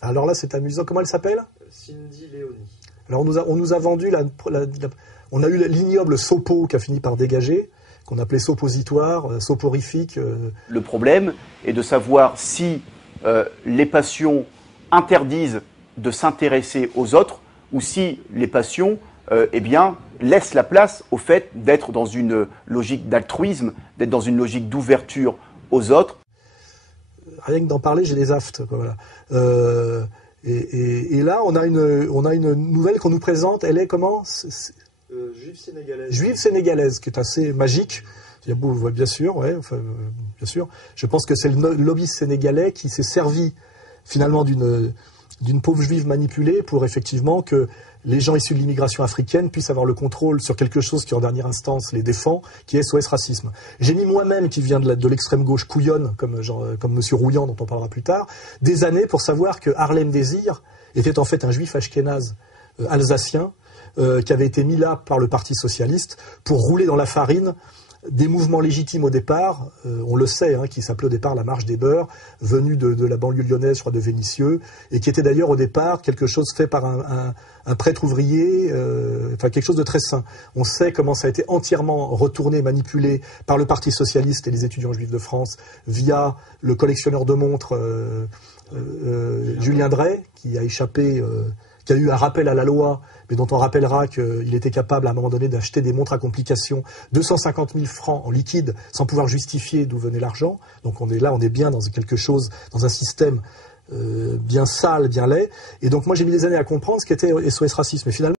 Alors là, c'est amusant. Comment elle s'appelle? Cindy Léonie. Alors on nous a vendu, on a eu l'ignoble sopo qui a fini par dégager, qu'on appelait soppositoire, soporifique. Le problème est de savoir si les passions interdisent de s'intéresser aux autres ou si les passions laissent la place au fait d'être dans une logique d'altruisme, d'être dans une logique d'ouverture aux autres. Rien que d'en parler, j'ai des aftes. Voilà. Et là, on a une nouvelle qu'on nous présente. Elle est comment? Juive sénégalaise. Juive sénégalaise, qui est assez magique. Bien sûr, ouais, enfin, bien sûr. Je pense que c'est le lobbyiste sénégalais qui s'est servi finalement d'une pauvre juive manipulée pour effectivement que les gens issus de l'immigration africaine puissent avoir le contrôle sur quelque chose qui en dernière instance les défend, qui est SOS Racisme. J'ai mis moi-même, qui vient de l'extrême gauche couillonne, comme Monsieur Rouillant, dont on parlera plus tard, des années pour savoir que Harlem Désir était en fait un juif ashkénaze alsacien qui avait été mis là par le Parti socialiste pour rouler dans la farine des mouvements légitimes au départ, on le sait, qui s'appelait au départ la Marche des Beurs, venue de la banlieue lyonnaise, je crois, de Vénissieux, et qui était d'ailleurs au départ quelque chose fait par un prêtre ouvrier, enfin quelque chose de très sain. On sait comment ça a été entièrement retourné, manipulé par le Parti socialiste et les étudiants juifs de France via le collectionneur de montres Julien Drey, qui a échappé, qui a eu un rappel à la loi, mais dont on rappellera qu'il était capable à un moment donné d'acheter des montres à complications, 250 000 francs en liquide, sans pouvoir justifier d'où venait l'argent. Donc on est bien dans quelque chose, dans un système bien sale, bien laid. Et donc moi j'ai mis des années à comprendre ce qu'était SOS Racisme. Et finalement,